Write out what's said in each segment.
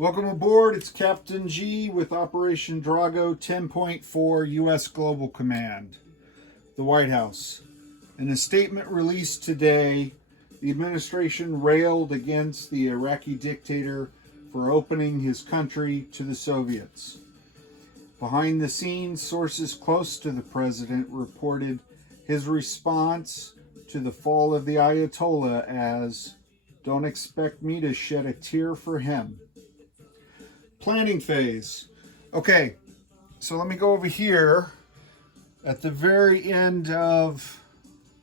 Welcome aboard. It's Captain G with Operation Drago 10.4 U.S. Global Command, the White House. In a statement released today, the administration railed against the Iraqi dictator for opening his country to the Soviets. Behind the scenes, sources close to the president reported his response to the fall of the Ayatollah as, "Don't expect me to shed a tear for him." Planning phase. Okay, so let me go over here. At the very end of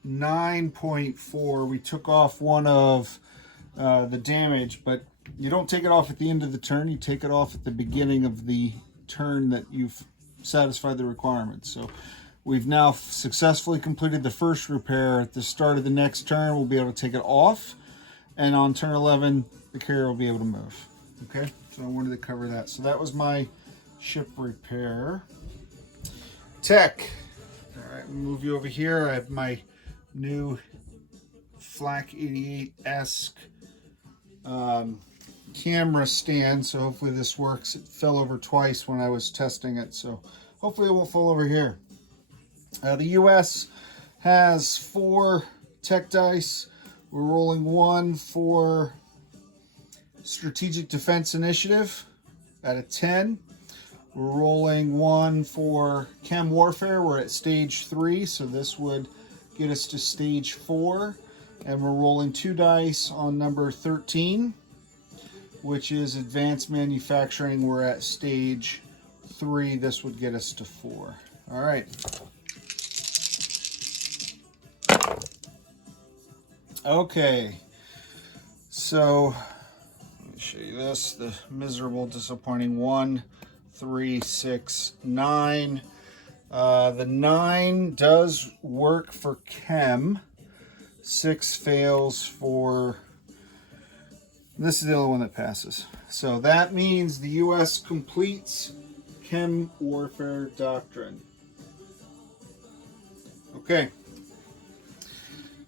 9.4, we took off one of the damage, but you don't take it off at the end of the turn. You take it off at the beginning of the turn that you've satisfied the requirements. So we've now successfully completed the first repair. At the start of the next turn, we'll be able to take it off. And on turn 11, the carrier will be able to move. Okay, so I wanted to cover that. So that was my ship repair. Tech. All right, we'll move you over here. I have my new Flak 88-esque camera stand, so hopefully this works. It fell over twice when I was testing it, so hopefully it won't fall over here. The US has 4 tech dice. We're rolling 1 for Strategic Defense Initiative at a 10. We're rolling 1 for Chem Warfare. We're at stage 3, so this would get us to stage 4. And we're rolling 2 dice on number 13, which is Advanced Manufacturing. We're at stage 3. This would get us to 4. All right. Okay. So let me show you this. The miserable, disappointing 1, 3, 6, 9. The 9 does work for Chem. 6 fails for... This is the only one that passes. So that means the U.S. completes Chem Warfare Doctrine. Okay.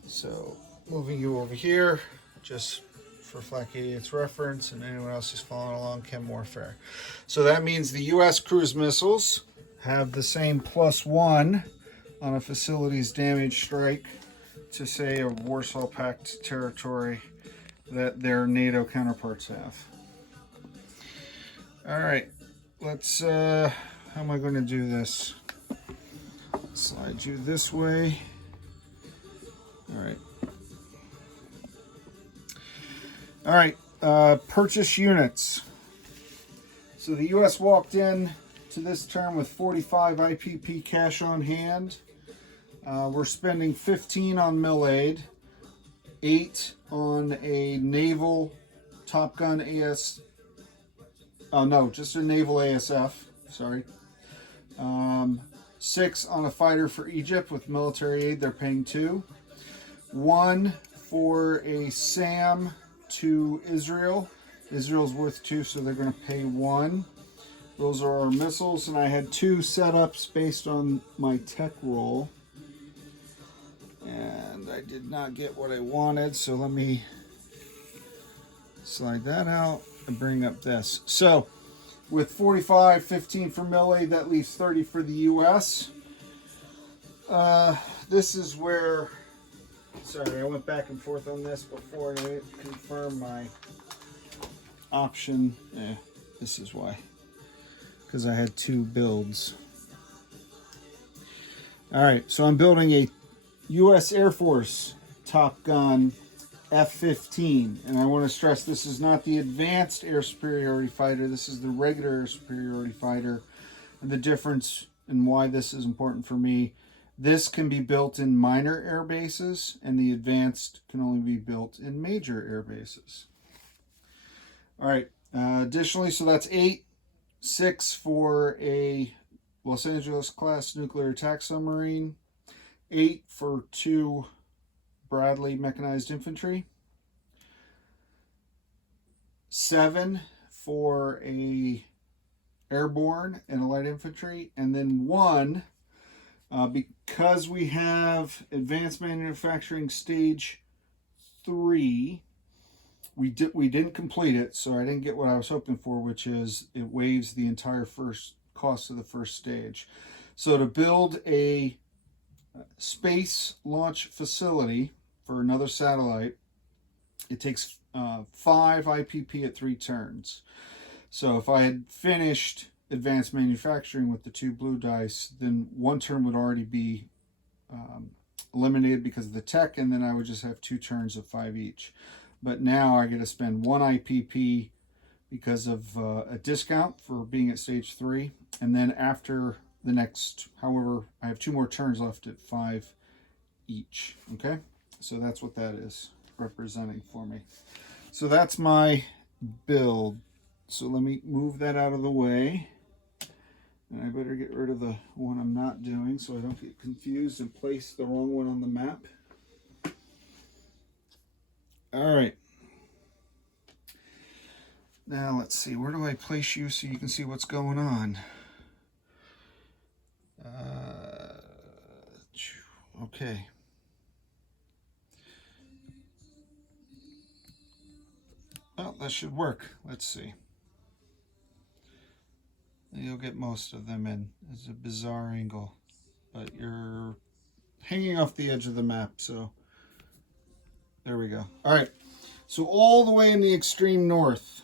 So moving you over here, just for Flak 88's reference and anyone else who's following along, Chem Warfare. So that means the U.S. cruise missiles have the same +1 on a facility's damage strike to, say, a Warsaw Pact territory that their NATO counterparts have. All right, let's, how am I going to do this? Slide you this way. All right. All right, purchase units. So the U.S. walked in to this term with 45 IPP cash on hand. We're spending 15 on mill aid, 8 on a naval Top Gun AS. Oh no, just a naval ASF. Sorry. 6 on a fighter for Egypt with military aid. They're paying 2. 1 for a SAM to Israel. Israel's worth 2, so they're going to pay 1. Those are our missiles, and I had 2 setups based on my tech roll. And I did not get what I wanted, so let me slide that out and bring up this. So with 45, 15 for melee, that leaves 30 for the US. This is where, sorry, I went back and forth on this before to confirm my option. This is why, because I had 2 builds. All right, so I'm building a U.S. Air Force Top Gun F-15, and I want to stress this is not the advanced air superiority fighter. This is the regular air superiority fighter, and the difference and why this is important for me. This can be built in minor air bases, and the advanced can only be built in major air bases. All right, additionally, so that's 8, 6 for a Los Angeles class nuclear attack submarine, 8 for 2 Bradley mechanized infantry, 7 for a airborne and a light infantry, and then 1 because we have advanced manufacturing stage 3. we didn't complete it, so I didn't get what I was hoping for, which is it waives the entire first cost of the first stage. So to build a space launch facility for another satellite, it takes 5 IPP at 3 turns. So if I had finished advanced manufacturing with the 2 blue dice, then 1 turn would already be eliminated because of the tech, and then I would just have 2 turns of 5 each. But now I get to spend 1 IPP because of a discount for being at stage 3, and then after the next, however, I have 2 more turns left at 5 each. Okay, so that's what that is representing for me. So that's my build. So let me move that out of the way. And I better get rid of the one I'm not doing so I don't get confused and place the wrong one on the map. All right. Now let's see, where do I place you so you can see what's going on? Okay. Well, that should work. Let's see. You'll get most of them in. It's a bizarre angle, but you're hanging off the edge of the map, so there we go. All right, so all the way in the extreme north,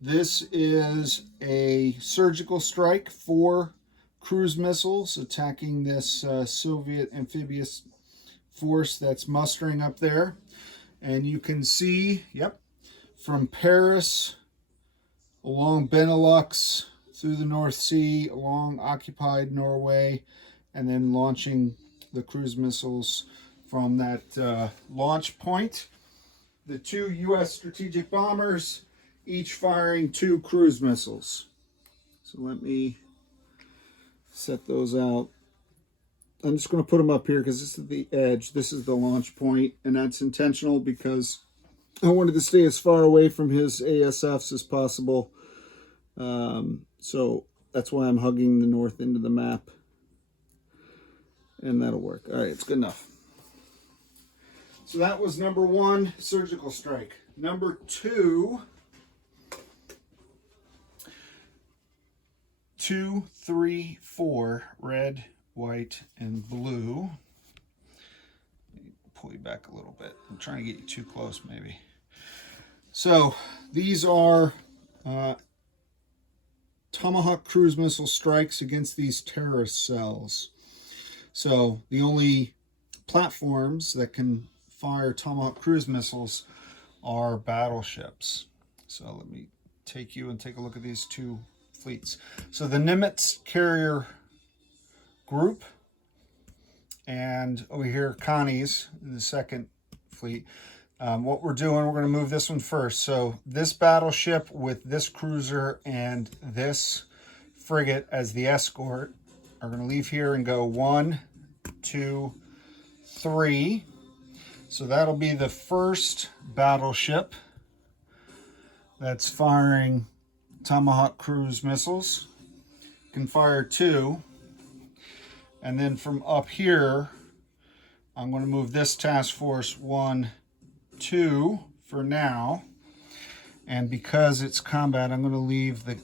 this is a surgical strike for cruise missiles attacking this Soviet amphibious force that's mustering up there. And you can see, yep, from Paris along Benelux, through the North Sea, along occupied Norway, and then launching the cruise missiles from that launch point. The 2 U.S. strategic bombers, each firing 2 cruise missiles. So let me set those out. I'm just going to put them up here because this is the edge. This is the launch point, and that's intentional because I wanted to stay as far away from his ASFs as possible. So that's why I'm hugging the north end of the map. And that'll work. All right, it's good enough. So that was number 1, surgical strike. Number 2, 2, 3, 4, red, white, and blue. Pull you back a little bit. I'm trying to get you too close, maybe. So these are Tomahawk cruise missile strikes against these terrorist cells. So the only platforms that can fire Tomahawk cruise missiles are battleships. So let me take you and take a look at these 2 fleets. So the Nimitz carrier group, and over here Connie's in the 2nd fleet. What we're doing, we're going to move this one first. So this battleship with this cruiser and this frigate as the escort are going to leave here and go 1, 2, 3. So that'll be the first battleship that's firing Tomahawk cruise missiles. Can fire 2. And then from up here, I'm going to move this task force 1, 2 for now. And because it's combat, I'm going to leave the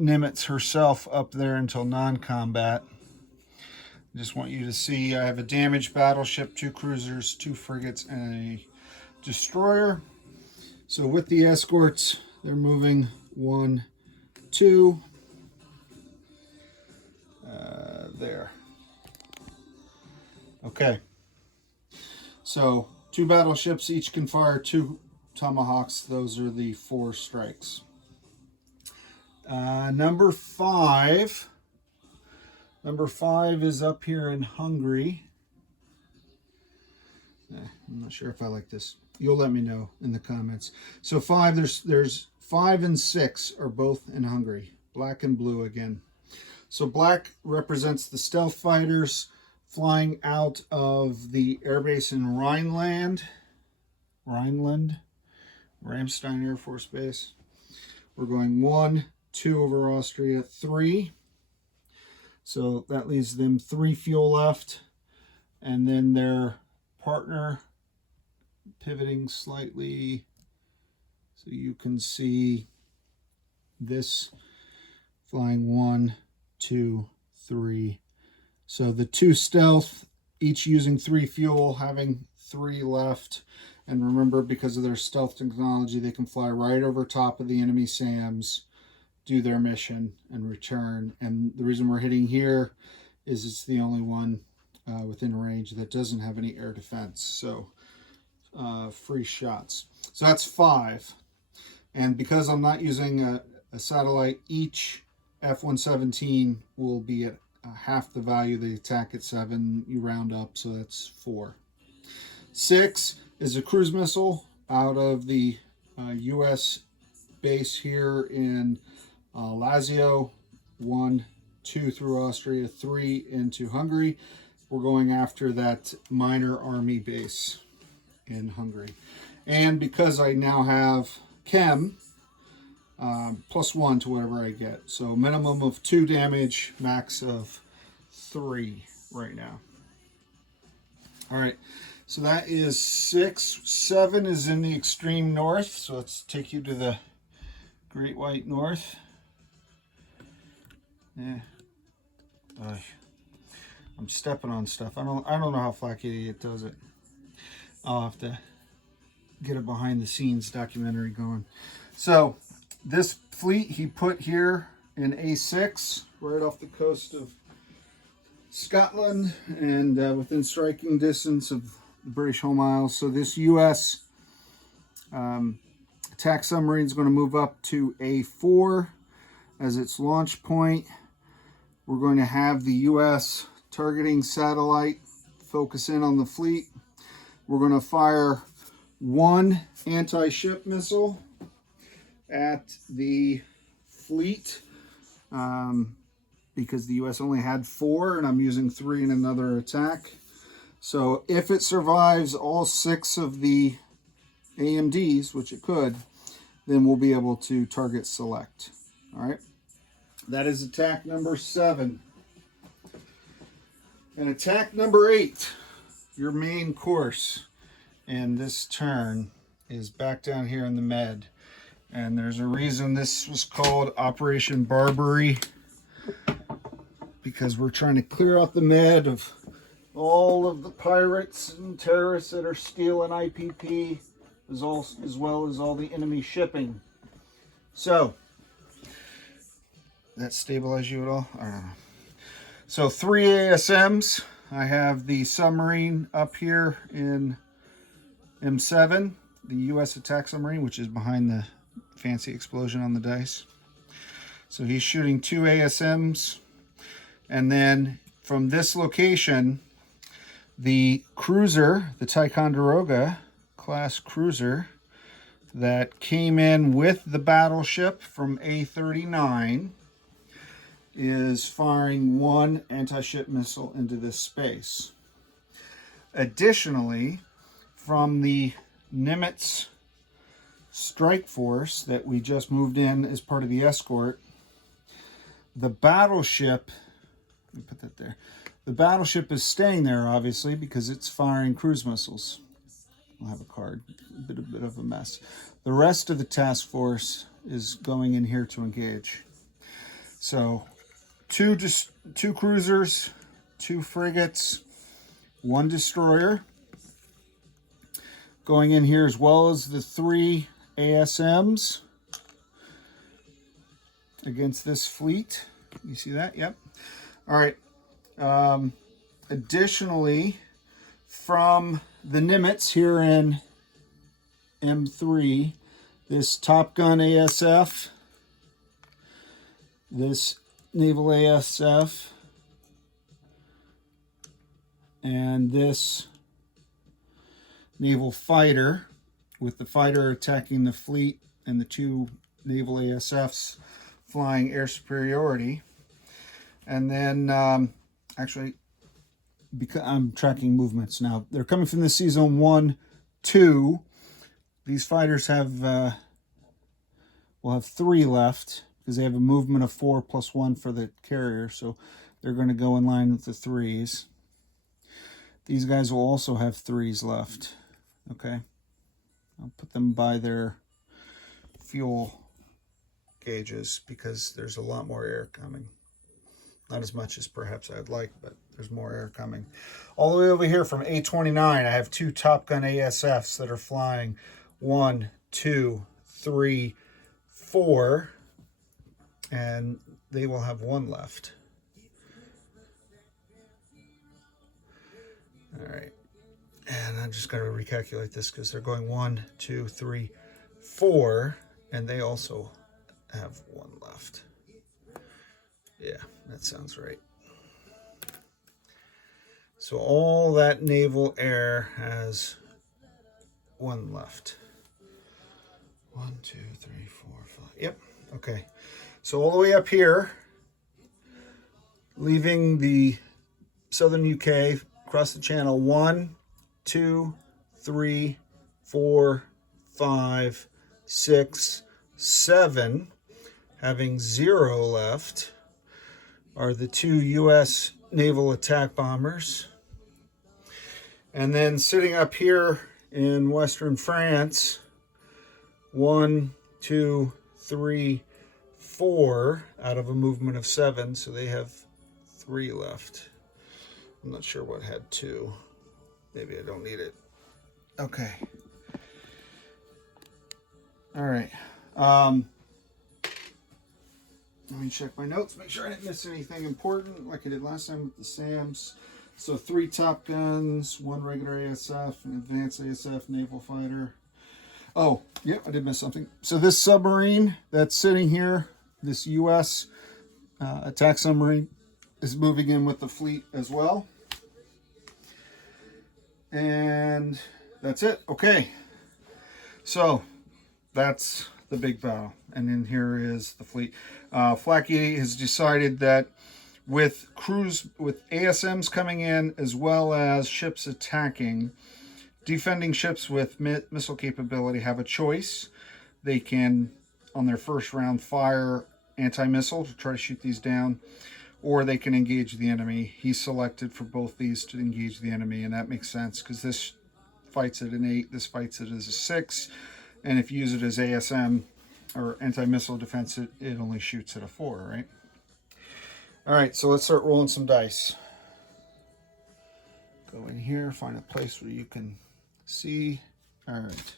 Nimitz herself up there until non-combat. I just want you to see I have a damaged battleship, 2 cruisers, 2 frigates, and a destroyer. So with the escorts, they're moving 1, 2. There. Okay. So 2 battleships, each can fire 2 Tomahawks. Those are the 4 strikes. Number 5. Number 5 is up here in Hungary. I'm not sure if I like this. You'll let me know in the comments. So 5, there's 5 and 6 are both in Hungary. Black and blue again. So black represents the stealth fighters flying out of the airbase in Rhineland, Ramstein Air Force Base. We're going 1, 2 over Austria, 3. So that leaves them 3 fuel left. And then their partner pivoting slightly so you can see this flying 1, 2, 3. So the 2 stealth, each using 3 fuel, having 3 left. And remember, because of their stealth technology, they can fly right over top of the enemy SAMs, do their mission, and return. And the reason we're hitting here is it's the only one within range that doesn't have any air defense. So free shots. So that's 5. And because I'm not using a satellite, each F-117 will be at half the value. They attack at 7, you round up, so that's 4. 6 is a cruise missile out of the U.S. base here in Lazio. 1, 2 through Austria, 3 into Hungary. We're going after that minor army base in Hungary. And because I now have Chem, +1 to whatever I get. So minimum of 2 damage, max of 3 right now. All right, so that is 6. 7 is in the extreme north. So let's take you to the Great White North. Yeah. I'm stepping on stuff. I don't know how Flaky Idiot does it. I'll have to get a behind the scenes documentary going. So this fleet he put here in A6, right off the coast of Scotland, and within striking distance of the British Home Isles. So this U.S. attack submarine is going to move up to A4 as its launch point. We're going to have the U.S. targeting satellite focus in on the fleet. We're going to fire 1 anti-ship missile at the fleet because the U.S. only had 4 and I'm using 3 in another attack. So if it survives all 6 of the AMDs, which it could, then we'll be able to target select. All right. That is attack number 7. And attack number 8, your main course in this turn, is back down here in the Med. And there's a reason this was called Operation Barbary, because we're trying to clear out the Med of all of the pirates and terrorists that are stealing IPP, as well as all the enemy shipping. So, that stabilize you at all? I don't know. So 3 ASMs. I have the submarine up here in M7, the U.S. attack submarine, which is behind the fancy explosion on the dice. So he's shooting 2 ASMs. And then from this location, the cruiser, the Ticonderoga class cruiser that came in with the battleship from A39, is firing 1 anti-ship missile into this space. Additionally, from the Nimitz strike force that we just moved in as part of the escort, the battleship, let me put that there, the battleship is staying there obviously because it's firing cruise missiles. I'll have a card, a bit of a mess. The rest of the task force is going in here to engage. So 2 cruisers, 2 frigates, 1 destroyer going in here, as well as the 3 ASMs against this fleet. You see that? Yep. All right. Additionally, from the Nimitz here in M3, this Top Gun ASF, this Naval ASF, and this naval fighter, with the fighter attacking the fleet and the 2 naval ASFs flying air superiority. And then, actually, because I'm tracking movements now, they're coming from the Sea Zone 1, 2. These fighters have will have 3 left, because they have a movement of 4 + 1 for the carrier, so they're going to go in line with the 3s. These guys will also have 3s left, okay? I'll put them by their fuel gauges because there's a lot more air coming. Not as much as perhaps I'd like, but there's more air coming. All the way over here from A29, I have 2 Top Gun ASFs that are flying. 1, 2, 3, 4, and they will have 1 left. All right, and I'm just going to recalculate this because they're going 1, 2, 3, 4, and they also have 1 left. Yeah, that sounds right. So all that naval air has 1 left. 1, 2, 3, 4, 5. Yep. Okay. So all the way up here, leaving the southern UK, across the channel, 1, 2, 3, 4, 5, 6, 7, having 0 left, are the 2 U.S. naval attack bombers. And then sitting up here in western France, 1, 2, 3, 4 out of a movement of 7, so they have 3 left. I'm not sure what had 2. Maybe I don't need it. Okay. All right. Let me check my notes, make sure I didn't miss anything important like I did last time with the SAMs. So 3 Top Guns, 1 regular ASF, an advanced ASF naval fighter. Oh, yep, I did miss something. So this submarine that's sitting here, this U.S. Attack submarine, is moving in with the fleet as well. And that's it. Okay. So that's the big battle. And then here is the fleet. Flak 88 has decided that with ASMs coming in as well as ships attacking, defending ships with missile capability have a choice. They can, on their first round, fire anti-missile to try to shoot these down, or they can engage the enemy. He's selected for both these to engage the enemy, and that makes sense because this fights at an 8, this fights it as a 6, and if you use it as ASM or anti-missile defense, it only shoots at a 4, right? All right, so let's start rolling some dice. Go in here, find a place where you can see. All right,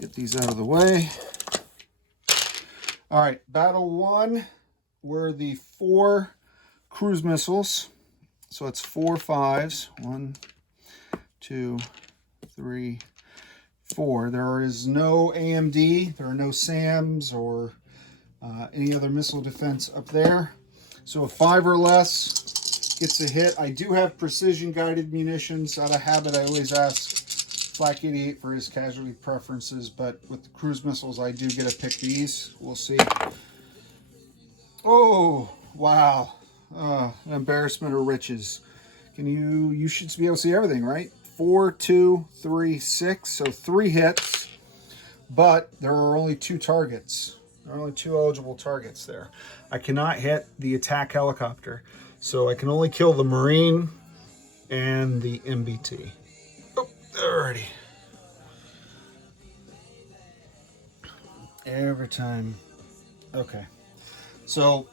get these out of the way. All right, battle 1 were the 4 cruise missiles. So it's 4 5s. 1, 2, 3, 4. There is no AMD. There are no SAMs or any other missile defense up there. So a 5 or less gets a hit. I do have precision guided munitions. Out of habit, I always ask Flak 88 for his casualty preferences, but with the cruise missiles, I do get to pick these. We'll see. Oh, wow. Embarrassment of riches. You should be able to see everything, right? 4, 2, 3, 6. So 3 hits, but there are only 2 targets. There are only 2 eligible targets there. I cannot hit the attack helicopter, so I can only kill the Marine and the MBT. Oh, alrighty. Every time. Okay. So,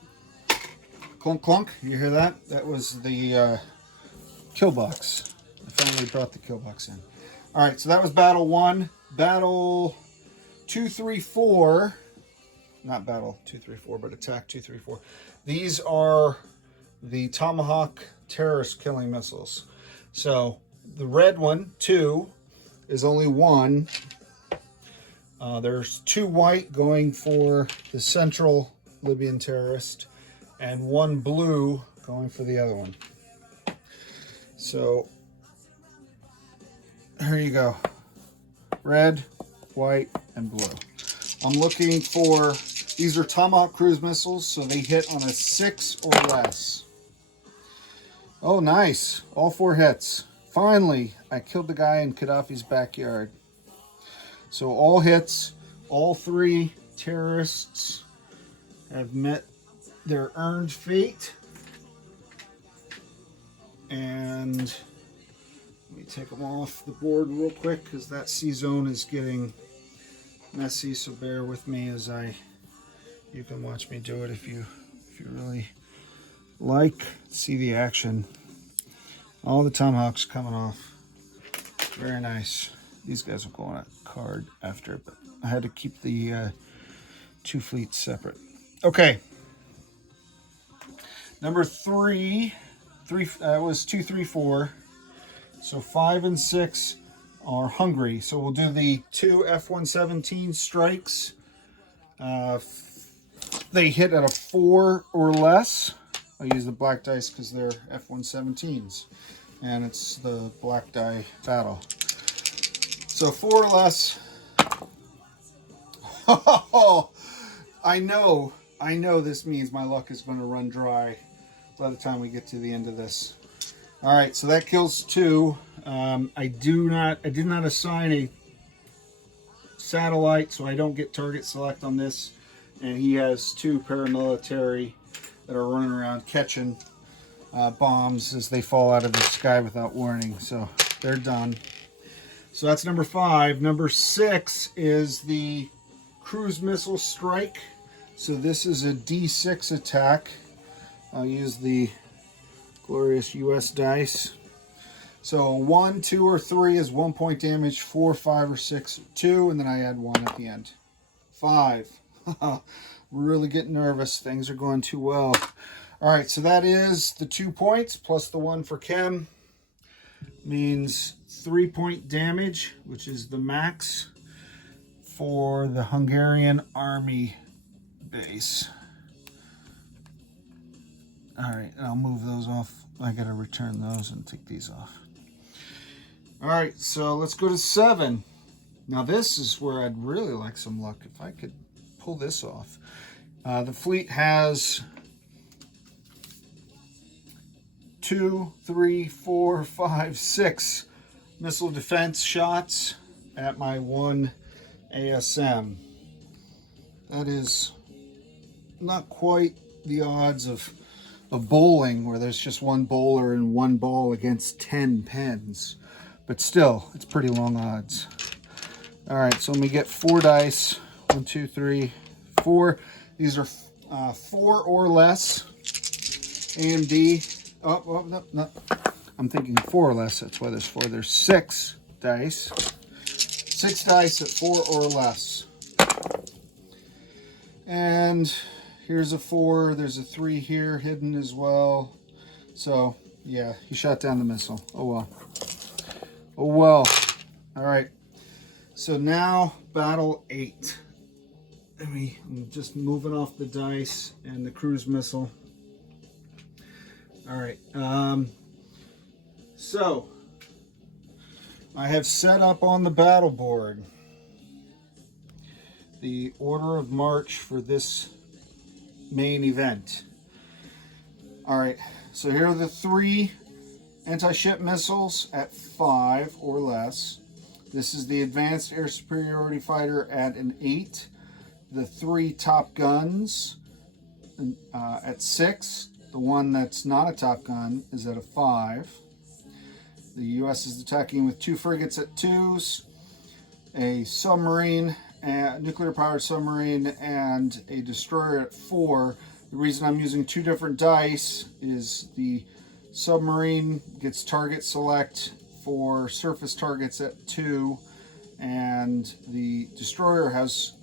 clunk clunk, you hear that? That was the kill box. I finally brought the kill box in. All right, so that was battle 1. Battle 2, 3, 4. Not battle 2, 3, 4, but attack 2, 3, 4. These are the Tomahawk terrorist killing missiles. So the red one, 2, is only 1. There's 2 white going for the central Libyan terrorist, and 1 blue going for the other one. So here you go. Red, white, and blue. I'm looking for, these are Tomahawk cruise missiles, so they hit on a 6 or less. Oh, nice. All 4 hits. Finally, I killed the guy in Gaddafi's backyard. So all hits, all 3 terrorists have met their earned fate. And Let me take them off the board real quick because that C zone is getting messy. So bear with me as you can watch me do it if you really like. See the action. All the tomahawks coming off. Very nice. These guys will go on a card after, but I had to keep the two fleets separate. Okay. Number three was 2, 3, 4. So 5 and 6 are hungry. So we'll do the 2 F-117 strikes. They hit at a 4 or less. I'll use the black dice because they're F-117s. And it's the black die battle. So 4 or less. Oh, I know this means my luck is going to run dry by the time we get to the end of this. All right, so that kills 2. I did not assign a satellite, so I don't get target select on this. And he has 2 paramilitary that are running around catching bombs as they fall out of the sky without warning. So they're done. So that's number 5. Number 6 is the cruise missile strike. So this is a D6 attack. I'll use the glorious US dice. So 1, 2, or 3 is 1 point damage. 4, 5, or 6, 2, and then I add 1 at the end. 5. Really getting nervous. Things are going too well. All right, so that is the 2 points plus the 1 for Chem. Means 3 point damage, which is the max for the Hungarian army base. All right, I'll move those off. I gotta return those and take these off. All right, so let's go to 7. Now this is where I'd really like some luck if I could pull this off. The fleet has 2, 3, 4, 5, 6 missile defense shots at my 1 ASM. That is not quite the odds of bowling where there's just 1 bowler and 1 ball against 10 pens, but still it's pretty long odds. All right, so let me get 4 dice. 1, 2, 3, 4. These are 4 or less. AMD. No. I'm thinking 4 or less. That's why there's 4. There's 6 dice. 6 dice at 4 or less. And here's a 4. There's a 3 here hidden as well. So, yeah, he shot down the missile. Oh, well. Oh, well. All right. So now, battle 8. I'm just moving off the dice and the cruise missile. All right. So, I have set up on the battle board the order of march for this main event. All right, so here are the 3 anti-ship missiles at 5 or less. This is the advanced air superiority fighter at an 8. The 3 top guns at 6. The one that's not a top gun is at a 5. The U.S. is attacking with 2 frigates at 2s, a submarine, a nuclear-powered submarine, and a destroyer at 4. The reason I'm using 2 different dice is the submarine gets target select for surface targets at 2, and the destroyer has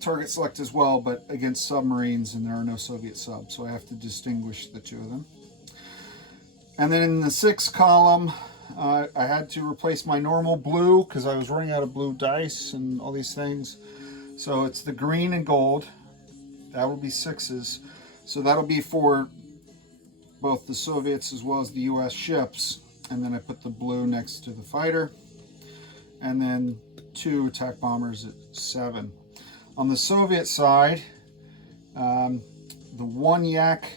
target select as well, but against submarines, and there are no Soviet subs, so I have to distinguish the 2 of them. And then in the 6th column, I had to replace my normal blue because I was running out of blue dice and all these things. So it's the green and gold. That will be 6s. So that'll be for both the Soviets as well as the US ships. And then I put the blue next to the fighter. And then 2 attack bombers at 7. On the Soviet side, the 1 Yak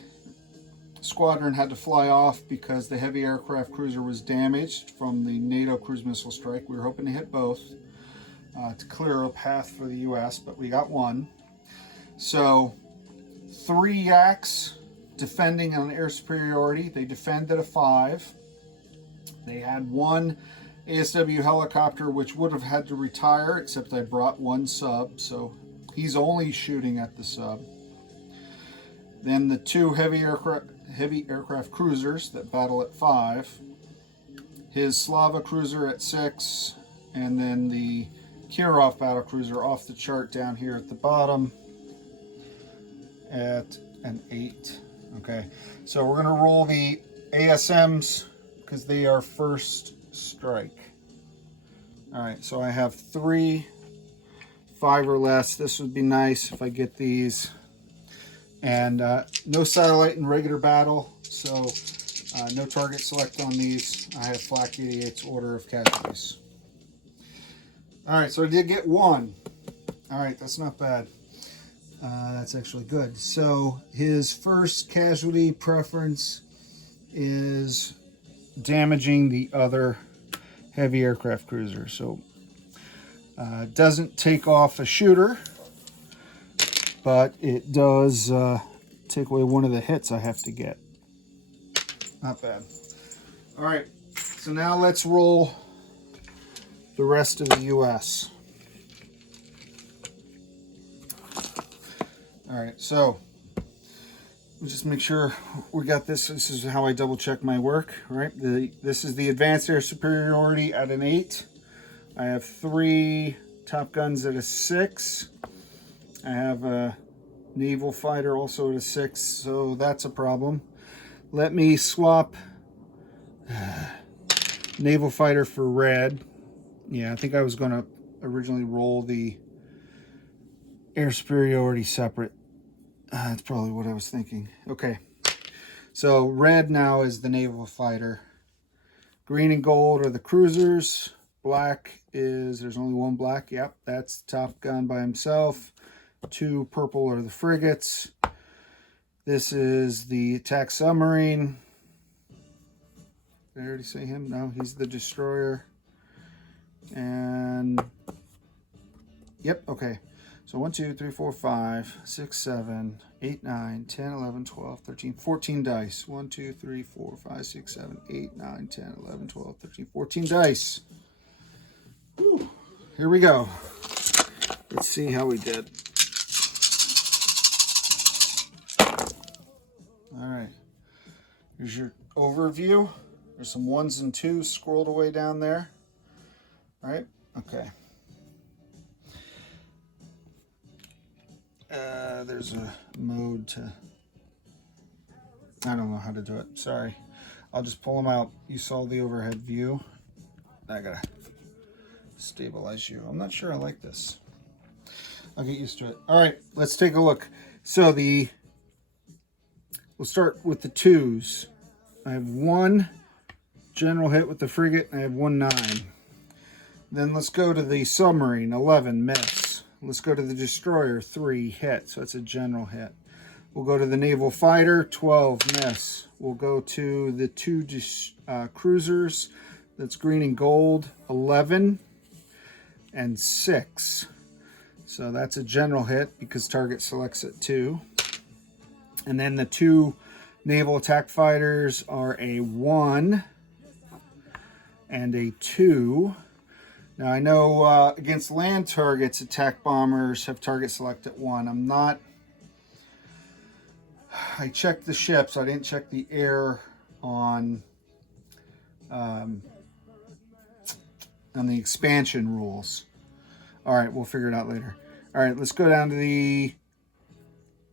squadron had to fly off because the heavy aircraft cruiser was damaged from the NATO cruise missile strike. We were hoping to hit both to clear a path for the US, but we got 1. So 3 Yaks defending on air superiority. They defend at a 5. They had one ASW helicopter which would have had to retire, except I brought one sub, so he's only shooting at the sub. Then the two heavy aircraft cruisers that battle at 5. His Slava cruiser at 6, and then the Kirov battle cruiser off the chart down here at the bottom at an 8. Okay, so we're going to roll the ASMs because they are first strike. All right, so I have 3, 5 or less. This would be nice if I get these. And no satellite in regular battle, so no target select on these. I have Flak 88's order of casualties. All right, so I did get 1. All right, that's not bad. That's actually good. So his first casualty preference is damaging the other heavy aircraft cruiser. So doesn't take off a shooter, but it does take away one of the hits I have to get. Not bad. All right, so now let's roll the rest of the U.S. All right, so we'll just make sure we got this. This is how I double check my work, right? This is the advanced air superiority at an 8. I have 3 Top Guns at a 6. I have a naval fighter also at a 6, so that's a problem. Let me swap naval fighter for red. Yeah, I think I was going to originally roll the air superiority separate. That's probably what I was thinking. Okay, so red now is the naval fighter. Green and gold are the cruisers. Black is, there's only one black. Yep, that's Top Gun by himself. 2 purple are the frigates. This is the attack submarine. Did I already say him? No, he's the destroyer. And yep, okay. So 1, 2, 3, 4, 5, 6, 7, 8, 9, 10, 11, 12, 13, 14 dice. 1, 2, 3, 4, 5, 6, 7, 8, 9, 10, 11, 12, 13, 14 dice. Whew. Here we go. Let's see how we did. All right. Here's your overview. There's some 1s and 2s scrolled away down there. All right. Okay. There's a mode to, I don't know how to do it. Sorry. I'll just pull them out. You saw the overhead view. I gotta stabilize you. I'm not sure I like this. I'll get used to it. All right, let's take a look. So we'll start with the 2s. I have 1 general hit with the frigate, and I have 1 9. Then let's go to the submarine, 11, miss. Let's go to the destroyer, 3, hit. So that's a general hit. We'll go to the naval fighter, 12, miss. We'll go to the 2 cruisers, that's green and gold, 11 and 6. So that's a general hit because target selects at 2. And then the 2 naval attack fighters are a 1 and a 2. Now I know against land targets, attack bombers have target select at 1. I checked the ships. I didn't check the air on the expansion rules. All right, we'll figure it out later. All right, let's go down to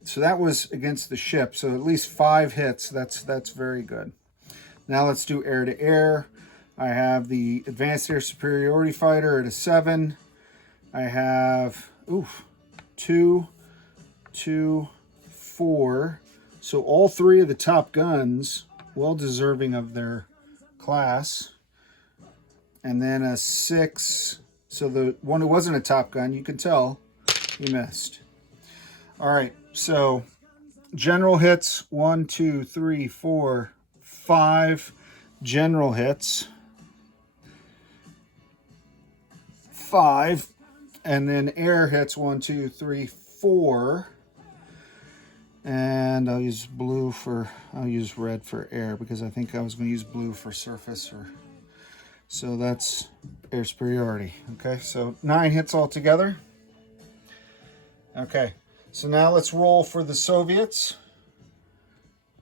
so that was against the ship. So at least 5 hits. That's very good. Now let's do air to air. I have the advanced air superiority fighter at a 7. I have 2, 2, 4. So all 3 of the Top Guns, well deserving of their class. And then a 6. So the one who wasn't a Top Gun, you can tell he missed. All right, so general hits, 1, 2, 3, 4, 5 general hits. 5, and then air hits 1, 2, 3, 4, and I'll use red for air because I think I was going to use blue for surface or So that's air superiority. Okay, so 9 hits altogether. Okay, so now let's roll for the Soviets.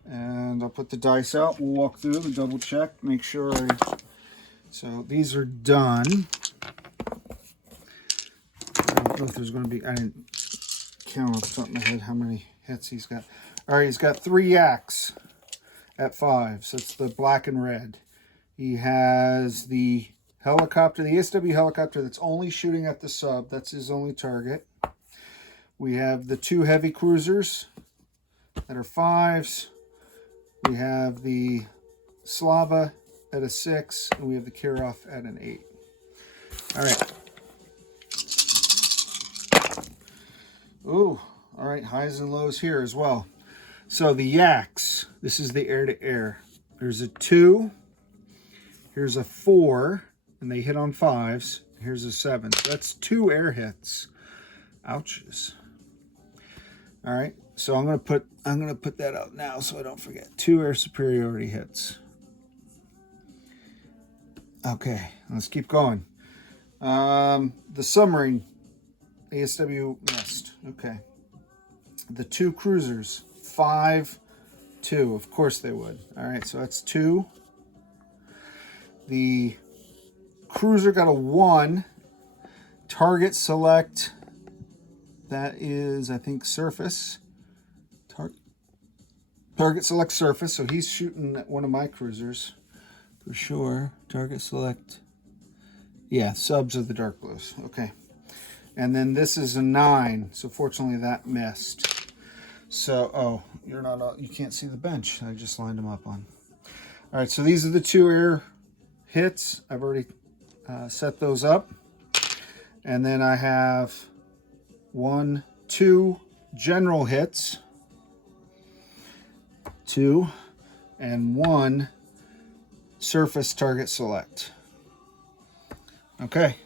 And I'll put the dice out. We'll walk through and double check, make sure. So these are done. I don't know if there's going to be, I didn't count off the top of my head how many hits he's got. All right, he's got 3 yaks at 5. So it's the black and red. He has the helicopter, the ASW helicopter that's only shooting at the sub. That's his only target. We have the 2 heavy cruisers that are 5s. We have the Slava at a 6, and we have the Kirov at an 8. All right. Ooh, all right, highs and lows here as well. So the yaks, this is the air-to-air. There's a 2, here's a 4, and they hit on 5s. Here's a 7. So that's 2 air hits. Ouches. All right, so I'm gonna put that out now so I don't forget. 2 air superiority hits. Okay, let's keep going. The submarine, ASW missed. Okay. The 2 cruisers, 5, 2. Of course they would. All right, so that's 2. The cruiser got a 1. Target select. That is, I think, surface. Target select surface. So he's shooting at one of my cruisers for sure. Target select. Yeah, subs of the dark blues. Okay. And then this is a 9. So fortunately that missed. So, oh, you can't see the bench. I just lined them up on. All right, so these are the 2 air hits. I've already set those up. And then I have 1, 2 general hits, 2, and 1 surface target select. Okay,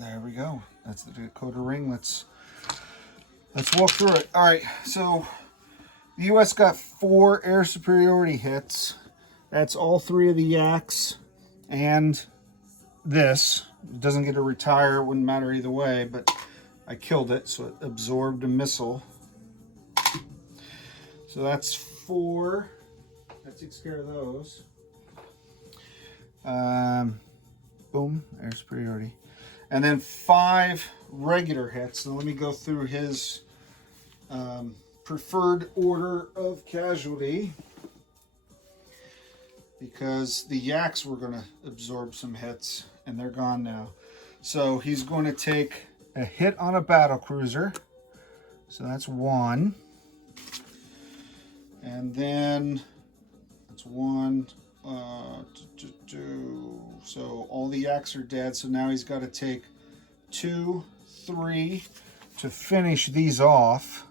there we go. That's the Dakota ring. Let's walk through it. All right, so the U.S. got 4 air superiority hits. That's all 3 of the yaks and this. It doesn't get to retire, it wouldn't matter either way, but I killed it, so it absorbed a missile. So that's 4. That takes care of those. Boom, air superiority. And then 5 regular hits. Now let me go through his preferred order of casualty, because the yaks were going to absorb some hits. And they're gone now. So he's going to take a hit on a battle cruiser. So that's 1. And then that's 1, 2. So all the yaks are dead. So now he's got to take 2, 3 to finish these off.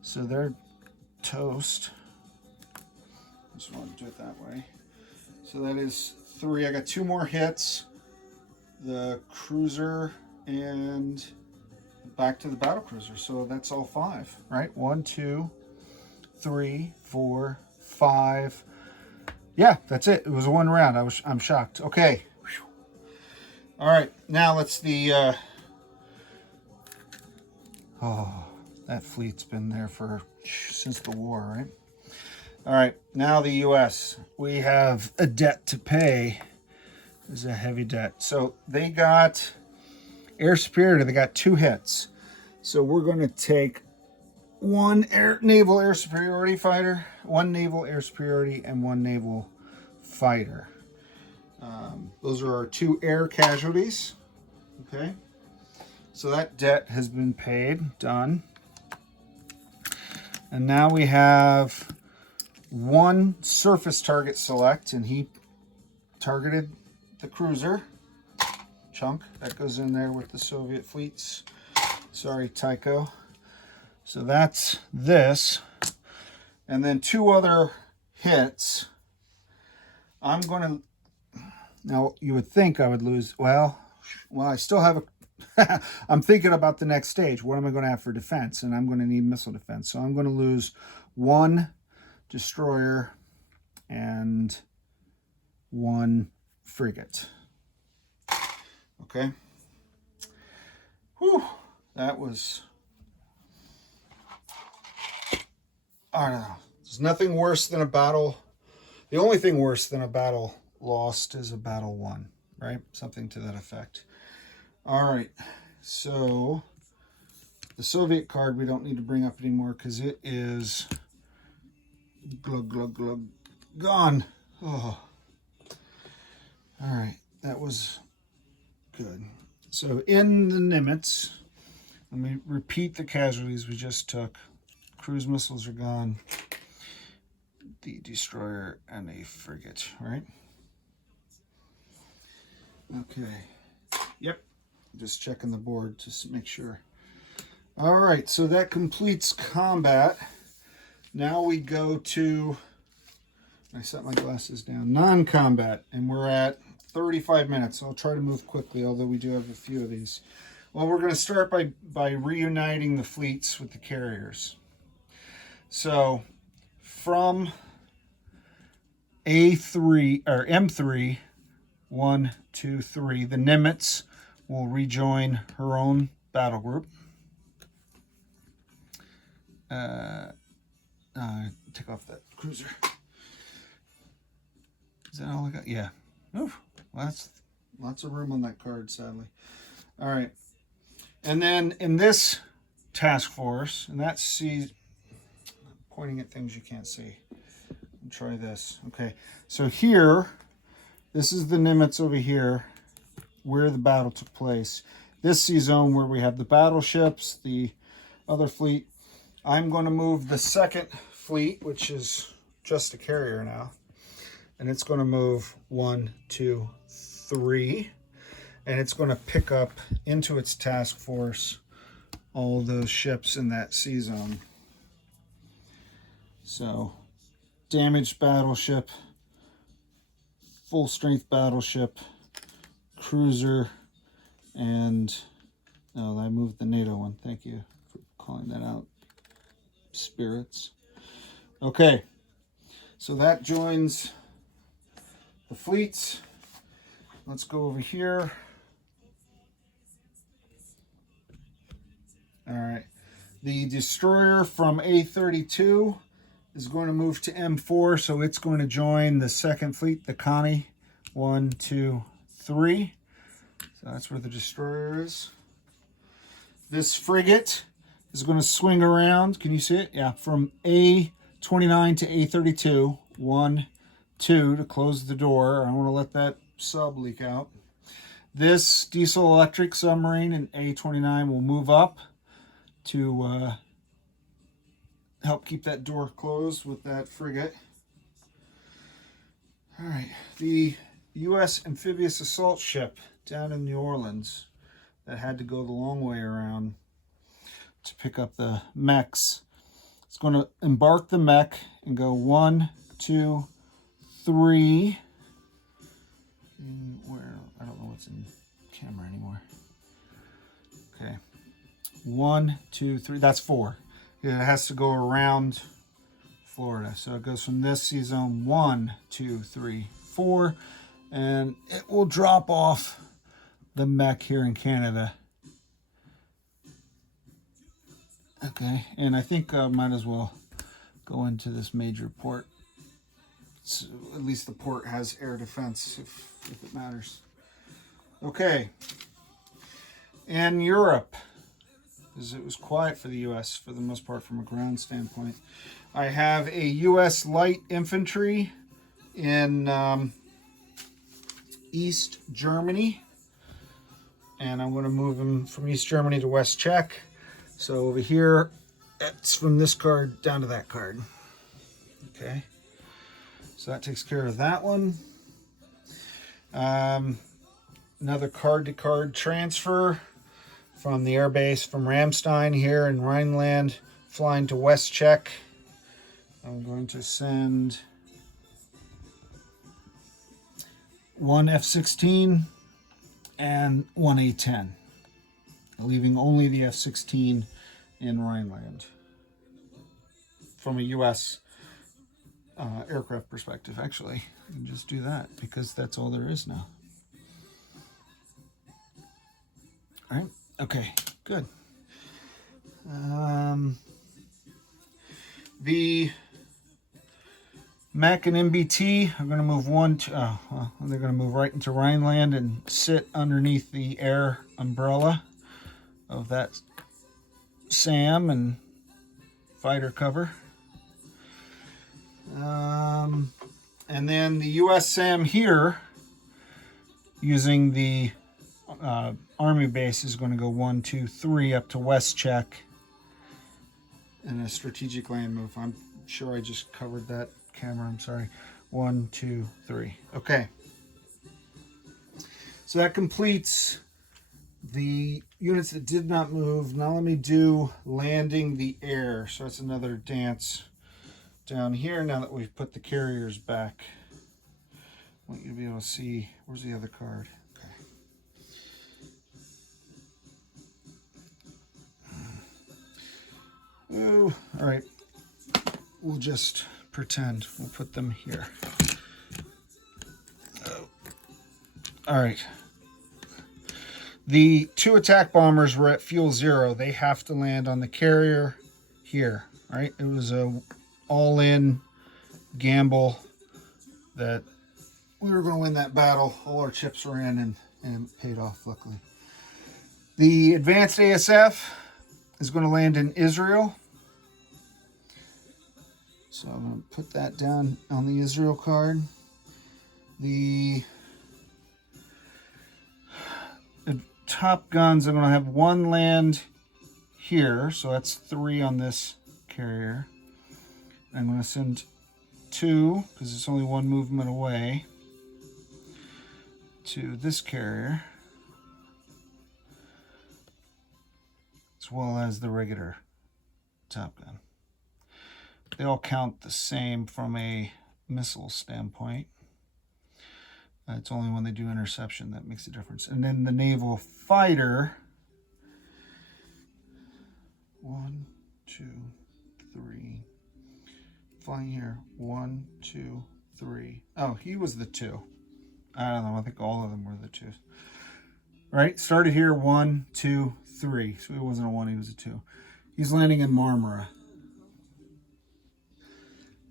So they're toast. Just want to do it that way. So that is 3. I got 2 more hits. The cruiser and back to the battle cruiser. So that's all 5, right? 1, 2, 3, 4, 5. Yeah, that's it. It was 1 round. I'm shocked. Okay. Whew. All right. Now let's oh, that fleet's been there since the war, right? All right. Now the U.S. We have a debt to pay. This is a heavy debt. So they got air superiority. They got 2 hits. So we're going to take 1 naval air superiority fighter, 1 naval air superiority, and 1 naval fighter. Those are our 2 air casualties. Okay. So that debt has been paid. Done. And now we have 1 surface target select, and he targeted the cruiser chunk that goes in there with the Soviet fleets. Sorry, Tycho. So that's this. And then 2 other hits. I'm going to... Now, you would think I would lose... Well, I still have a... I'm thinking about the next stage. What am I going to have for defense? And I'm going to need missile defense. So I'm going to lose 1 destroyer and 1 frigate. Okay. Whew. That was... I don't know. There's nothing worse than a battle. The only thing worse than a battle lost is a battle won, right? Something to that effect. All right. So the Soviet card we don't need to bring up anymore because it is glug, glug, glug, gone. Oh. All right. That was good. So in the Nimitz, let me repeat the casualties we just took. Cruise missiles are gone. The destroyer and a frigate, right? Okay. Yep. Just checking the board to make sure. All right, so that completes combat. Now we go to, I set my glasses down, non-combat, and we're at 35 minutes. I'll try to move quickly, although we do have a few of these. Well, we're going to start by reuniting the fleets with the carriers. So from A3 or M3, 1, 2, 3, the Nimitz will rejoin her own battle group. Take off that cruiser. Is that all I got? Yeah. Oof. Well, that's lots of room on that card, sadly. All right. And then in this task force, and that's pointing at things you can't see. Try this. Okay. So here, this is the Nimitz over here, where the battle took place. This sea zone where we have the battleships, the other fleet. I'm going to move the second fleet, which is just a carrier now. And it's going to move 1, 2, 3. And it's going to pick up into its task force all those ships in that sea zone. So, damaged battleship, full strength battleship, cruiser, and oh, I moved the NATO one. Thank you for calling that out. Spirits. Okay, so that joins the fleets. Let's go over here. All right, the destroyer from A32 is going to move to M4, so it's going to join the second fleet, the Connie. 1, 2, 3. So that's where the destroyer is. This frigate is going to swing around. Can you see it? Yeah, from A29 to A32. 1, 2 to close the door. I don't want to let that sub leak out. This diesel electric submarine in A29 will move up to help keep that door closed with that frigate. All right, the U.S. amphibious assault ship down in New Orleans that had to go the long way around to pick up the mechs. It's going to embark the mech and go 1, 2, 3. Where? I don't know what's in camera anymore. Okay. 1, 2, 3. That's 4. It has to go around Florida. So it goes from this sea zone 1, 2, 3, 4. And it will drop off the mech here in Canada. Okay. And I think I might as well go into this major port. So at least the port has air defense if it matters. Okay. And Europe, because it was quiet for the U.S. for the most part from a ground standpoint. I have a U.S. light infantry in East Germany. And I'm going to move them from East Germany to West Czech. So over here, it's from this card down to that card. Okay. So that takes care of that one. Another card-to-card transfer from the airbase from Ramstein here in Rhineland, flying to West Czech. I'm going to send one F-16 and one A-10, leaving only the F-16 in Rhineland from a U.S. aircraft perspective. Actually, you can just do that because that's all there is now. All right. Okay. Good. The Mac and MBT are going to move they're going to move right into Rhineland and sit underneath the air umbrella of that SAM and fighter cover. And then the US SAM here, using the Army base, is going to go 1, 2, 3 up to West Czech in a strategic land move. I'm sure I just covered that camera. I'm sorry. 1, 2, 3. Okay. So that completes the units that did not move. Now let me do landing the air. So that's another dance down here now that we've put the carriers back. I want you to be able to see. Where's the other card? Okay. Ooh, all right. We'll just pretend. We'll put them here. Oh. All right. The 2 attack bombers were at fuel 0. They have to land on the carrier here. All right. It was a all-in gamble that we were going to win that battle. All our chips were in and it paid off, luckily. The advanced ASF is going to land in Israel. So I'm going to put that down on the Israel card. The Top Guns, I'm going to have 1 land here. So that's 3 on this carrier. I'm going to send 2, because it's only 1 movement away, to this carrier, as well as the regular Top Gun. They all count the same from a missile standpoint. It's only when they do interception that makes a difference. And then the naval fighter, 1, 2, 3. Flying here, 1, 2, 3. Oh, he was the 2. I don't know. I think all of them were the 2s. Right? Started here, 1, 2, 3. So he wasn't a 1, he was a 2. He's landing in Marmara.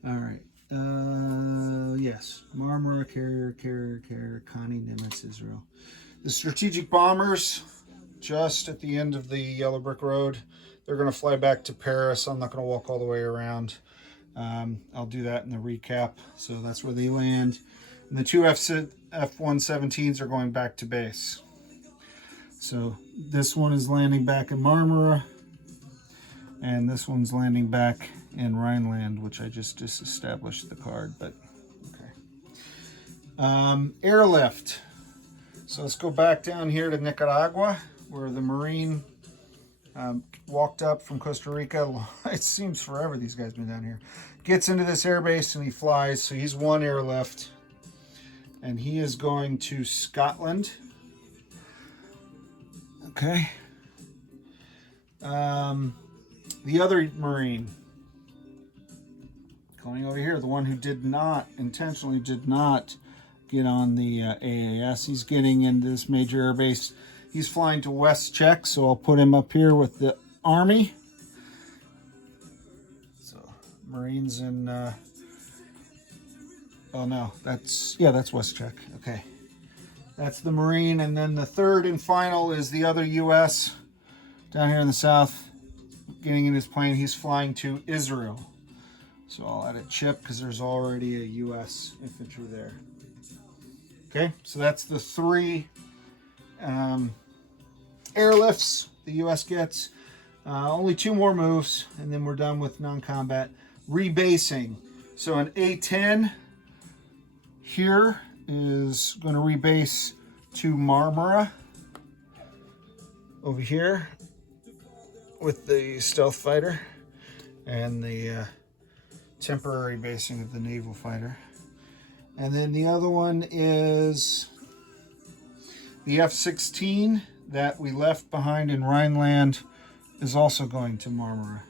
All right. Yes. Marmara, carrier, Connie, Nimitz, Israel. The strategic bombers, just at the end of the Yellow Brick Road. They're going to fly back to Paris. I'm not going to walk all the way around. I'll do that in the recap. So that's where they land. And the 2 F-117s are going back to base. So this one is landing back in Marmara. And this one's landing back in Rhineland, which I just disestablished the card, but okay. Airlift. So let's go back down here to Nicaragua, where the Marine walked up from Costa Rica. It seems forever these guys been down here. Gets into this airbase and he flies. So he's 1 airlift. And he is going to Scotland. Okay. The other Marine going over here, the one who intentionally did not get on the AAS. He's getting into this major airbase. He's flying to West Czech, so I'll put him up here with the Army. So Marines in oh no, that's West Czech. Okay. That's the Marine, and then the third and final is the other US down here in the south, getting in his plane. He's flying to Israel. So I'll add a chip because there's already a US infantry there. Okay, so that's the 3 airlifts the US gets. Only 2 more moves, and then we're done with non-combat. Rebasing. So an A-10 here is going to rebase to Marmara over here with the stealth fighter and the temporary basing of the naval fighter. And then the other one is the F-16 that we left behind in Rhineland is also going to Marmara.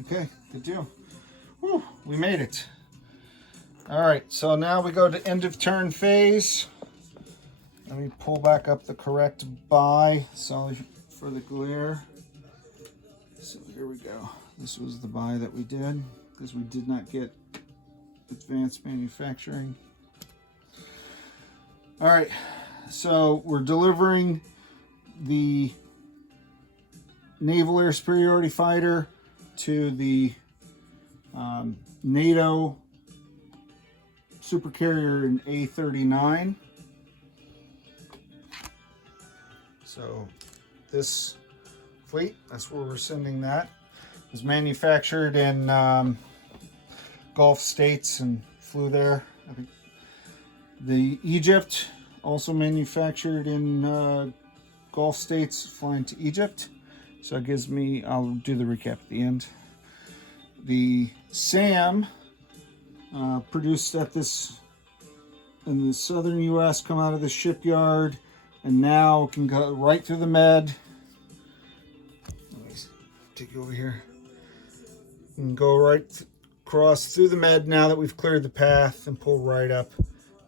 Okay, good deal. Whew, we made it. All right, so now we go to end of turn phase. Let me pull back up the correct buy. Sorry for the glare. So here we go. This was the buy that we did because we did not get advanced manufacturing. All right, so we're delivering the Naval Air Superiority Fighter to the NATO supercarrier in A39. So this fleet, that's where we're sending that. It was manufactured in Gulf states and flew there. I think the Egypt, also manufactured in Gulf states, flying to Egypt. So it gives me, I'll do the recap at the end. The SAM produced at this in the southern U.S., come out of the shipyard, and now can go right through the Med. Let me take you over here. And go right across through the Med now that we've cleared the path, and pull right up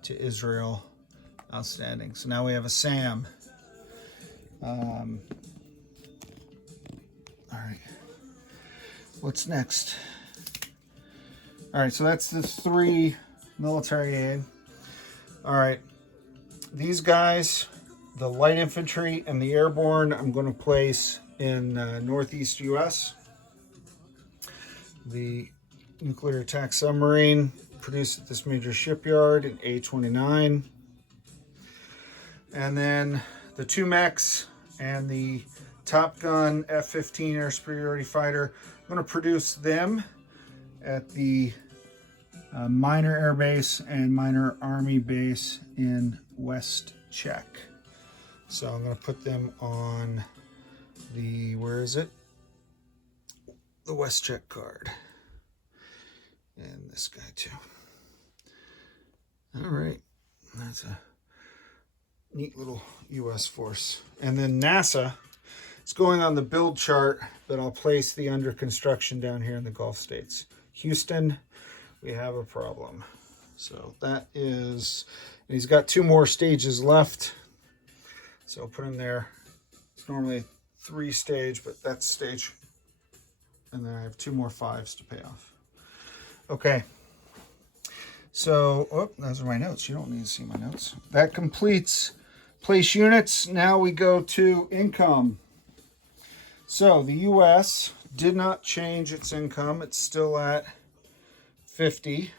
to Israel. Outstanding. So now we have a SAM. All right. What's next? All right, so that's the 3 military aid. All right, these guys, the light infantry and the airborne, I'm going to place in northeast U.S. The nuclear attack submarine produced at this major shipyard in A29. And then the 2 mechs and the Top Gun F-15 Air Superiority Fighter, I'm going to produce them at the Minor Air Base and Minor Army Base in West Czech. So I'm going to put them on the, where is it? The West Czech card. And this guy too. All right. That's a neat little U.S. force. And then NASA, it's going on the build chart, but I'll place the under construction down here in the Gulf states. Houston, we have a problem. So that is, and he's got 2 more stages left. So I'll put him there. It's normally 3 stage, but that's stage. And then I have 2 more 5s to pay off. Okay. So, oh, those are my notes. You don't need to see my notes. That completes place units. Now we go to income. So the U.S. did not change its income. It's still at 50.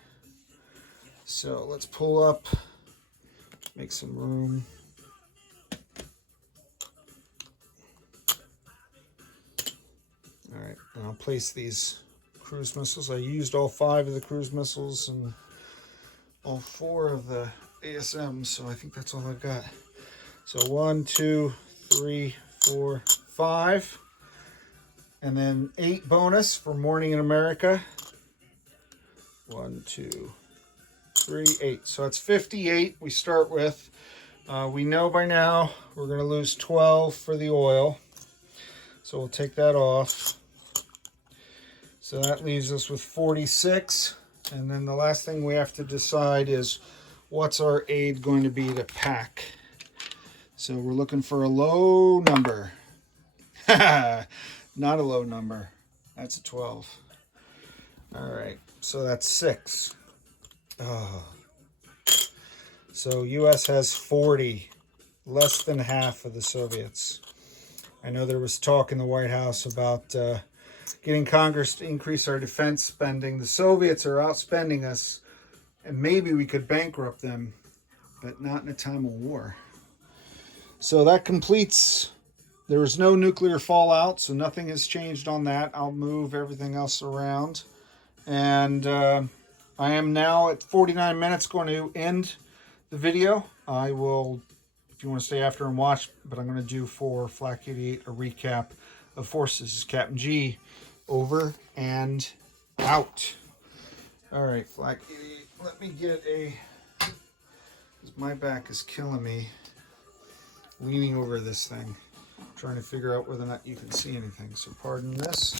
So let's pull up, make some room. All right, and I'll place these cruise missiles. I used all 5 of the cruise missiles and all 4 of the ASMs, so I think that's all I've got. So 1, 2, 3, 4, 5. And then 8 bonus for Morning in America. 1, 2, 3, 8. So that's 58 we start with. We know by now we're going to lose 12 for the oil. So we'll take that off. So that leaves us with 46. And then the last thing we have to decide is what's our aid going to be to pack. So we're looking for a low number. Not a low number. That's a 12. All right, so that's 6. Oh. So U.S. has 40, less than half of the Soviets. I know there was talk in the White House about getting Congress to increase our defense spending. The Soviets are outspending us, and maybe we could bankrupt them, but not in a time of war. So that completes. There was no nuclear fallout, so nothing has changed on that. I'll move everything else around. And I am now at 49 minutes going to end the video. I will, if you want to stay after and watch, but I'm going to do for Flak 88 a recap of forces. This is Captain G, over and out. All right, Flak 88, let me get a, my back is killing me leaning over this thing, trying to figure out whether or not you can see anything. So pardon this.